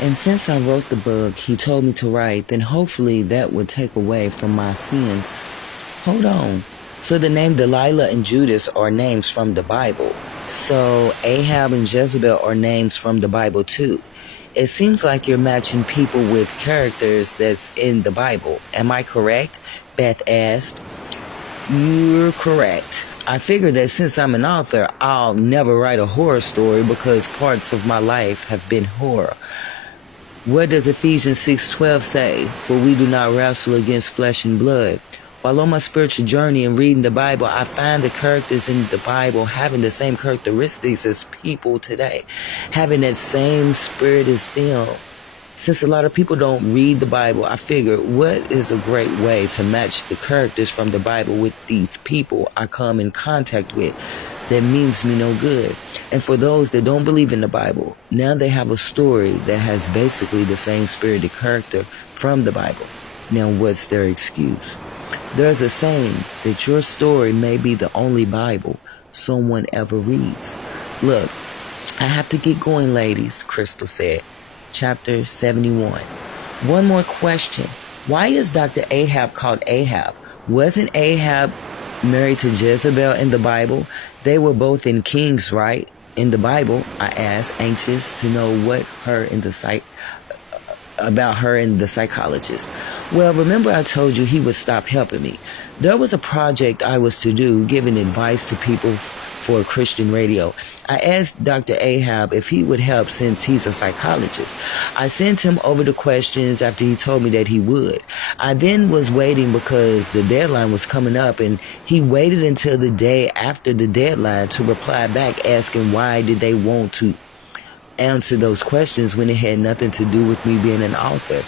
And since I wrote the book he told me to write, then hopefully that would take away from my sins. Hold on. So the name Delilah and Judas are names from the Bible. So Ahab and Jezebel are names from the Bible too. It seems like you're matching people with characters that's in the Bible. Am I correct? Beth asked. You're correct. I figured that since I'm an author, I'll never write a horror story because parts of my life have been horror. What does Ephesians 6:12 say? For we do not wrestle against flesh and blood. While on my spiritual journey and reading the Bible, I find the characters in the Bible having the same characteristics as people today, having that same spirit as them. Since a lot of people don't read the Bible, I figured what is a great way to match the characters from the Bible with these people I come in contact with that means me no good. And for those that don't believe in the Bible, now they have a story that has basically the same spirited character from the Bible. Now what's their excuse? There's a saying that your story may be the only Bible someone ever reads. Look, I have to get going, ladies, Crystal said. Chapter 71. One more question. Why is Dr. Ahab called Ahab? Wasn't Ahab married to Jezebel in the Bible? They were both in Kings, right? In the Bible, I asked, anxious to know what about her and the psychologist. Well, remember I told you he would stop helping me. There was a project I was to do, giving advice to people for Christian radio. I asked Dr. Ahab if he would help since he's a psychologist. I sent him over the questions after he told me that he would. I then was waiting because the deadline was coming up, and he waited until the day after the deadline to reply back asking why did they want to answer those questions when it had nothing to do with me being an author.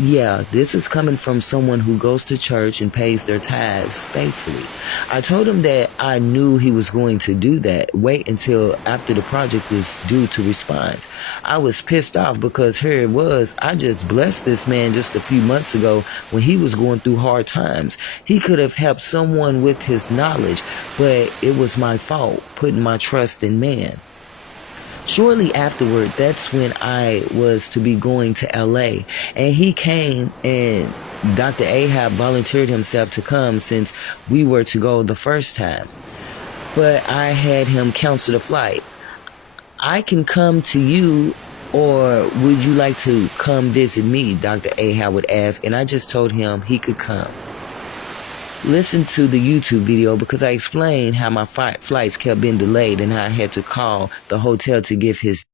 Yeah, this is coming from someone who goes to church and pays their tithes faithfully. I told him that I knew he was going to do that. Wait until after the project was due to respond. I was pissed off because here it was. I just blessed this man just a few months ago when he was going through hard times. He could have helped someone with his knowledge, but it was my fault putting my trust in man. Shortly afterward, that's when I was to be going to LA, and he came, and Dr. Ahab volunteered himself to come since we were to go the first time. But I had him cancel the flight. I can come to you, or would you like to come visit me? Dr. Ahab would ask, and I just told him he could come. Listen to the YouTube video because I explained how my flights kept being delayed and how I had to call the hotel to give his